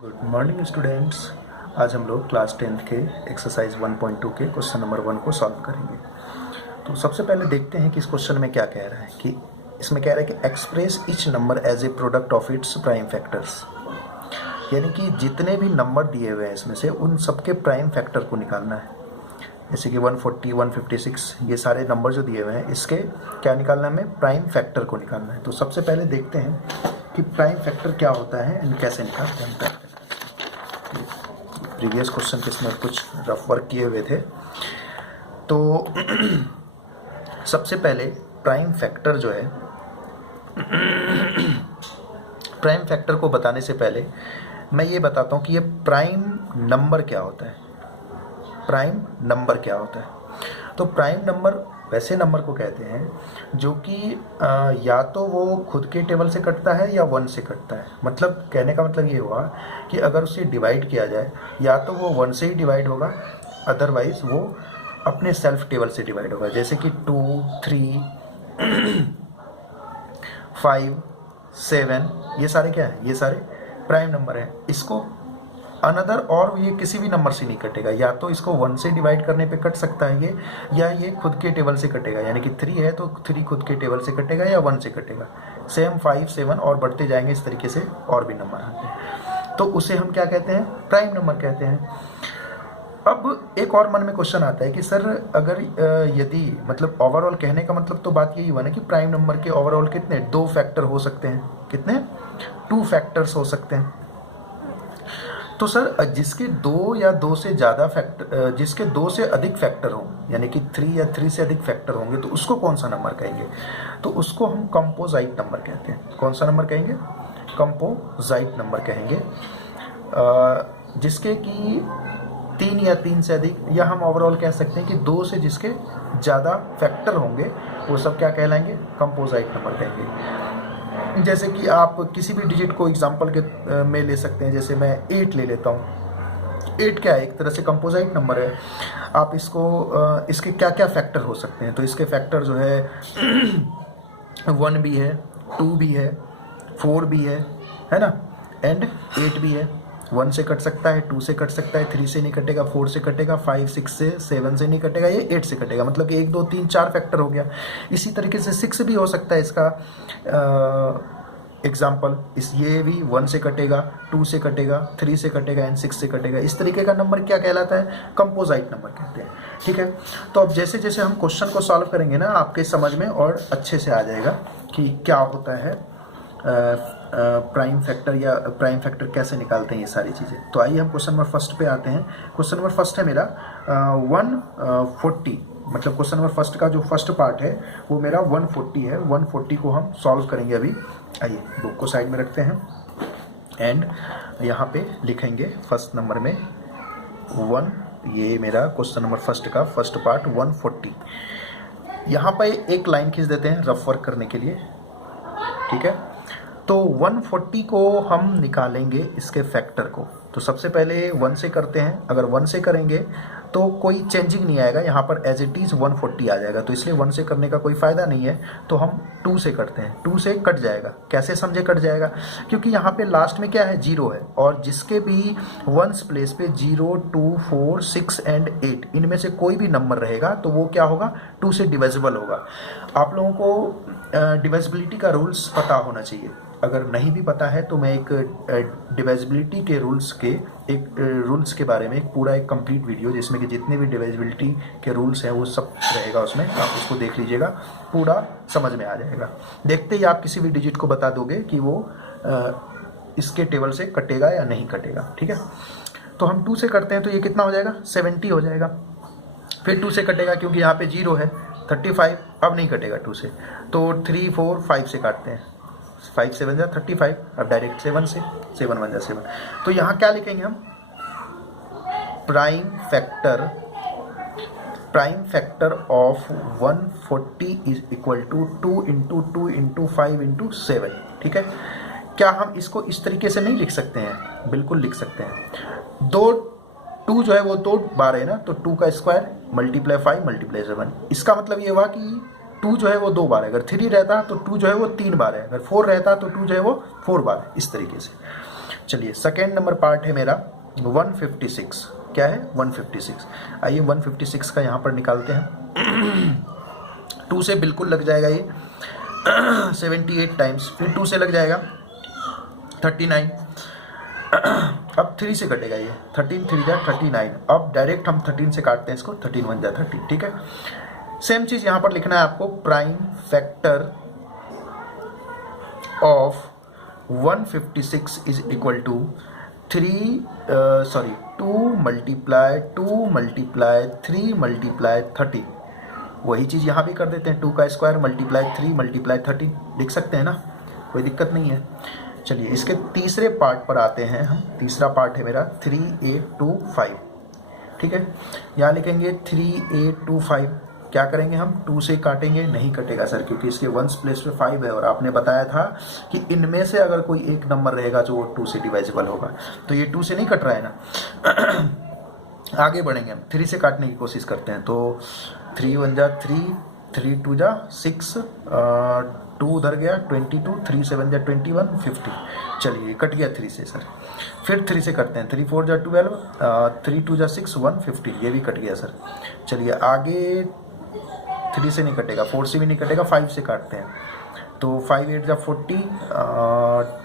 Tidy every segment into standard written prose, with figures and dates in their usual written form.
Good morning students. आज हम लोग क्लास 10th के एक्सरसाइज 1.2 के क्वेश्चन नंबर 1 को सॉल्व करेंगे। तो सबसे पहले देखते हैं कि इस क्वेश्चन में क्या कह रहा है। कि इसमें कह रहा है कि express each number as a product of its prime factors, यानी कि जितने भी नंबर दिए हुए हैं इसमें से उन सबके प्राइम फैक्टर को निकालना है। जैसे कि 140, 156 ये सारे नंबर जो दिए हुए हैं इसके क्या निकालना है, हमें प्राइम फैक्टर को निकालना है। तो सबसे पहले देखते हैं कि प्राइम फैक्टर क्या होता है एंड कैसे निकालते हैं। प्रीवियस क्वेश्चन के इसमें कुछ रफ वर्क किए हुए थे। तो सबसे पहले प्राइम फैक्टर जो है, प्राइम फैक्टर को बताने से पहले मैं ये बताता हूँ कि ये प्राइम नंबर क्या होता है। प्राइम नंबर क्या होता है? तो प्राइम नंबर वैसे नंबर को कहते हैं जो कि या तो वो खुद के टेबल से कटता है या 1 से कटता है। मतलब कहने का मतलब ये हुआ कि अगर उसे डिवाइड किया जाए या तो वो 1 से ही डिवाइड होगा, अदरवाइज वो अपने सेल्फ टेबल से डिवाइड होगा। जैसे कि 2, 3, 5, 7 ये सारे क्या है, ये सारे प्राइम नंबर हैं। इसको अनदर और ये किसी भी नंबर से नहीं कटेगा। या तो इसको 1 से डिवाइड करने पे कट सकता है ये, या ये खुद के टेबल से कटेगा। यानी कि 3 है तो 3 खुद के टेबल से कटेगा या 1 से कटेगा। सेम 5, 7 और बढ़ते जाएंगे इस तरीके से और भी नंबर आते हैं। तो उसे हम क्या कहते हैं, प्राइम नंबर कहते हैं। अब एक और मन में क्वेश्चन आता है कि सर अगर यदि मतलब ओवरऑल कहने का मतलब तो बात यही हुआ ना कि प्राइम नंबर के ओवरऑल कितने 2 फैक्टर हो सकते हैं। कितने 2 फैक्टर्स हो सकते हैं। तो सर जिसके 2 या 2 से ज़्यादा फैक्टर, जिसके 2 से अधिक फैक्टर हों, यानी कि 3 या 3 से अधिक फैक्टर होंगे तो उसको कौन सा नंबर कहेंगे? तो उसको हम कंपोजाइट नंबर कहते हैं। कौन सा नंबर कहेंगे? कंपोजाइट नंबर कहेंगे। जिसके कि 3 या 3 से अधिक, या हम ओवरऑल कह सकते हैं कि 2 से जिसके ज़्यादा फैक्टर होंगे वो सब क्या कहलाएंगे, कंपोजाइट नंबर कहेंगे। जैसे कि आप किसी भी डिजिट को एग्जांपल के में ले सकते हैं। जैसे मैं 8 ले लेता हूँ। 8 क्या है, एक तरह से कंपोजाइट नंबर है। आप इसको इसके क्या क्या फैक्टर हो सकते हैं? तो इसके फैक्टर जो है 1 भी है, 2 भी है, 4 भी है ना, एंड 8 भी है। 1 से कट सकता है, 2 से कट सकता है, 3 से नहीं कटेगा, 4 से कटेगा, 5, 6 से, 7 से नहीं कटेगा, ये 8 से कटेगा। मतलब कि 1, 2, 3, 4 फैक्टर हो गया। इसी तरीके से 6 भी हो सकता है इसका एग्जाम्पल। ये भी 1 से कटेगा, 2 से कटेगा, 3 से कटेगा एंड 6 से कटेगा। इस तरीके का नंबर क्या कहलाता है, कंपोजाइट नंबर कहते हैं। ठीक है। तो अब जैसे जैसे हम क्वेश्चन को सॉल्व करेंगे ना, आपके समझ में और अच्छे से आ जाएगा कि क्या होता है प्राइम फैक्टर, या प्राइम फैक्टर कैसे निकालते हैं, ये सारी चीज़ें। तो आइए हम क्वेश्चन नंबर फर्स्ट पे आते हैं। क्वेश्चन नंबर फर्स्ट है मेरा 140। मतलब क्वेश्चन नंबर फर्स्ट का जो फर्स्ट पार्ट है वो मेरा 140 है। 140 को हम सॉल्व करेंगे अभी। आइए बुक को साइड में रखते हैं एंड यहाँ पे लिखेंगे फर्स्ट नंबर में 1। ये मेरा क्वेश्चन नंबर फर्स्ट का फर्स्ट पार्ट 140। यहाँ पे एक लाइन खींच देते हैं रफ वर्क करने के लिए। ठीक है। तो 140 को हम निकालेंगे इसके फैक्टर को। तो सबसे पहले 1 से करते हैं। अगर 1 से करेंगे तो कोई चेंजिंग नहीं आएगा, यहाँ पर एज इट इज़ 140 आ जाएगा। तो इसलिए 1 से करने का कोई फ़ायदा नहीं है। तो हम 2 से करते हैं। 2 से कट जाएगा। कैसे समझे कट जाएगा? क्योंकि यहाँ पे लास्ट में क्या है, 0 है, और जिसके भी 1s प्लेस पे 0, 2, 4, 6 एंड 8 इनमें से कोई भी नंबर रहेगा तो वो क्या होगा, 2 से डिविजिबल होगा। आप लोगों को डिविजिबिलिटी का रूल्स पता होना चाहिए। अगर नहीं भी पता है तो मैं एक डिविजिबिलिटी के रूल्स के बारे में पूरा एक कंप्लीट वीडियो, जिसमें कि जितने भी डिविजिबिलिटी के रूल्स हैं वो सब रहेगा उसमें, आप उसको देख लीजिएगा, पूरा समझ में आ जाएगा। देखते ही आप किसी भी डिजिट को बता दोगे कि वो इसके टेबल से कटेगा या नहीं कटेगा। ठीक है। तो हम 2 से करते हैं तो ये कितना हो जाएगा, 70 हो जाएगा। फिर 2 से कटेगा क्योंकि यहाँ पे 0 है, 35। अब नहीं कटेगा 2 से, तो 3, 4, 5 से काटते हैं। 5, 7 जा 35। अब डायरेक्ट 7 से, 7 1 जा 7। तो यहाँ क्या लिखेंगे हम, prime factor of 140 is equal to 2 into 2 into 5 into 7। ठीक है। क्या हम इसको इस तरीके से नहीं लिख सकते हैं? बिल्कुल लिख सकते हैं। 2 जो है वो 2 बार है ना, तो 2 का स्क्वायर मल्टीप्लाई 5 मल्टीप्लाई 7। इसका मतलब ये हुआ कि 2 जो है वो 2 बार है। अगर 3 रहता तो 2 जो है वो 3 बार है। अगर 4 रहता तो 2 जो है वो 4 बार है। इस तरीके से चलिए सेकेंड नंबर पार्ट है मेरा 156। क्या है? 156। आइए 156 का यहाँ पर निकालते हैं। 2 से बिल्कुल लग जाएगा ये 78 टाइम्स, फिर 2 से लग जाएगा 39। अब 3 से कटेगा ये 13 3 जा 39। अब डायरेक्ट हम 13 से काटते हैं इसको, 13 1 जा 30। ठीक है, सेम चीज यहां पर लिखना है आपको। Prime factor of 156 is equal to 2 multiply 3 multiply 30। वही चीज यहां भी कर देते हैं, 2 का स्क्वायर मल्टीप्लाई 3 मल्टीप्लाई 30 लिख सकते हैं ना, कोई दिक्कत नहीं है। चलिए इसके तीसरे पार्ट पर आते हैं हम। तीसरा पार्ट है मेरा 3825। ठीक है, यहाँ लिखेंगे 3825। क्या करेंगे हम? 2 से काटेंगे, नहीं कटेगा सर क्योंकि इसके 1s प्लेस पे 5 है, और आपने बताया था कि इनमें से अगर कोई एक नंबर रहेगा जो 2 से डिवाइजिबल होगा, तो ये 2 से नहीं कट रहा है ना। आगे बढ़ेंगे हम, 3 से काटने की कोशिश करते हैं। तो 3 1 जा 3, 3 2 जा 6, 2 उधर गया 22, 3 7 जा 21, 50। चलिए कट गया 3 से सर। फिर 3 से करते हैं, 3 4 जा 12, 3 2 जा 6, 150, ये भी कट गया सर। चलिए आगे 3 से नहीं कटेगा, 4 से भी नहीं कटेगा, 5 से काटते हैं। तो 5 8 जा 40,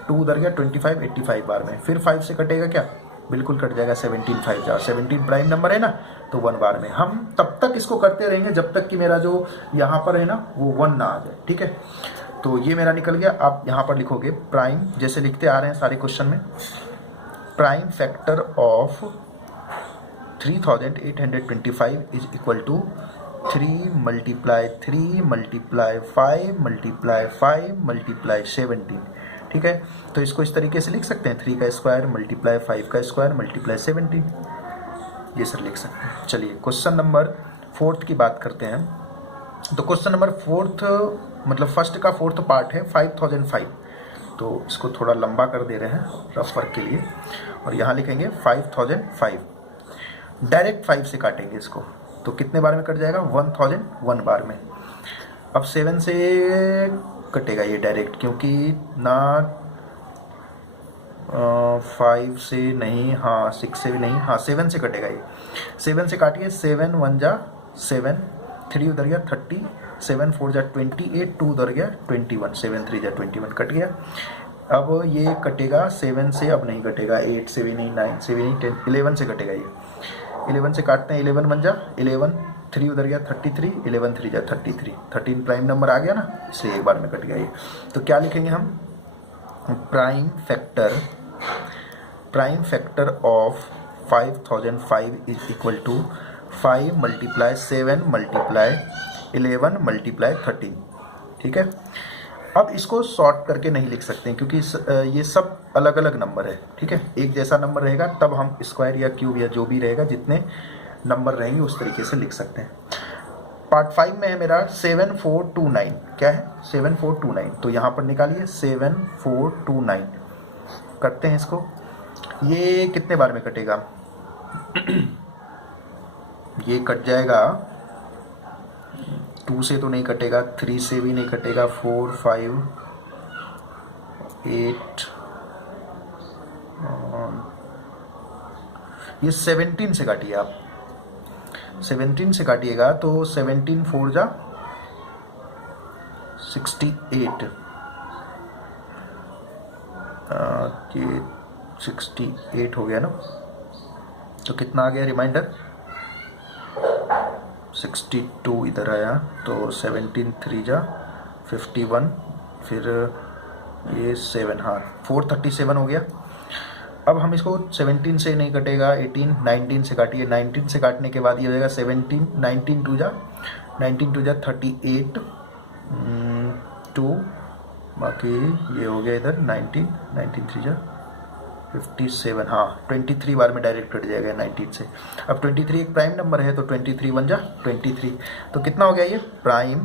2 उधर गया 25, 85 बार में। फिर 5 से कटेगा क्या? बिल्कुल कट जाएगा, 17 5 जा 17 प्राइम नंबर है ना, तो 1 बार में। हम तब तक इसको करते रहेंगे जब तक कि मेरा जो यहाँ पर है ना वो 1 ना आ जाए। ठीक है, तो ये मेरा निकल गया। आप यहाँ पर लिखोगे प्राइम, जैसे लिखते आ रहे हैं सारे क्वेश्चन में, prime factor of 3825 is equal to 3 multiply 3 multiply 5 multiply 5 multiply 17। ठीक है, तो इसको इस तरीके से लिख सकते हैं, 3 का स्क्वायर मल्टीप्लाई 5 का स्क्वायर मल्टीप्लाई 17, ये सर लिख सकते हैं। चलिए क्वेश्चन नंबर 4 की बात करते हैं। तो क्वेश्चन नंबर 4 मतलब फर्स्ट का 4th पार्ट है 5005। तो इसको थोड़ा लंबा कर दे रहे हैं रफ वर्क के लिए, और यहाँ लिखेंगे 5005। डायरेक्ट 5 से काटेंगे इसको, तो कितने बार में कट जाएगा? 1001 बार में। अब 7 से कटेगा ये डायरेक्ट, क्योंकि ना 5 से नहीं, हाँ 6 से भी नहीं, हाँ 7 से कटेगा ये। 7 से काटिए, 7 1 जा 7, 3 उधर गया 30, 7 4 जा 28, 2 उधर गया 21, 7 3 जा 21, कट गया। अब ये कटेगा 7 से, अब नहीं कटेगा, 8 से भी नहीं, 9 से भी नहीं, 10 11 से कटेगा ये। 11 से काटते हैं, 11 1 जा 11, 3 उधर गया 33, 11 3 जा 33, 13 प्राइम नंबर आ गया ना, इसलिए एक बार में कट गया ये। तो क्या लिखेंगे हम? Prime factor of 5005 is equal to 5 multiply 7 multiply 11 multiply 13। ठीक है, अब इसको शॉर्ट करके नहीं लिख सकते हैं क्योंकि ये सब अलग अलग नंबर है। ठीक है, एक जैसा नंबर रहेगा तब हम स्क्वायर या क्यूब या जो भी रहेगा, जितने नंबर रहेंगे उस तरीके से लिख सकते हैं। पार्ट 5 में है मेरा 7429। क्या है? 7429। तो यहाँ पर निकालिए 7429, करते हैं इसको। ये कितने बार में कटेगा? ये कट जाएगा, 2 से तो नहीं कटेगा, 3 से भी नहीं कटेगा, 4 5 8, ये 17 से काटिए आप। 17 से काटिएगा तो 17 4 जा 68, ये 68 हो गया ना, तो कितना आ गया रिमाइंडर? 62 इधर आया, तो 17 3 जा 51, फिर ये 7, हाँ 437 हो गया। अब हम इसको 17 से नहीं कटेगा, 18 19 से काटिए। 19 से काटने के बाद ये हो जाएगा 17 19 2 जा 38, 2, बाकी ये हो गया इधर 19 3 जा 57, हाँ 23 बार में डायरेक्ट कट जाएगा 19 से। अब 23 एक प्राइम नंबर है, तो 23 1 जा 23, तो कितना हो गया ये? Prime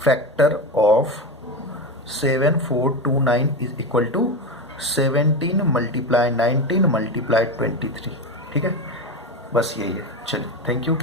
factor of 7429 is equal to 17 multiply 19 multiply 23। ठीक है, बस यही है। चलिए, थैंक यू।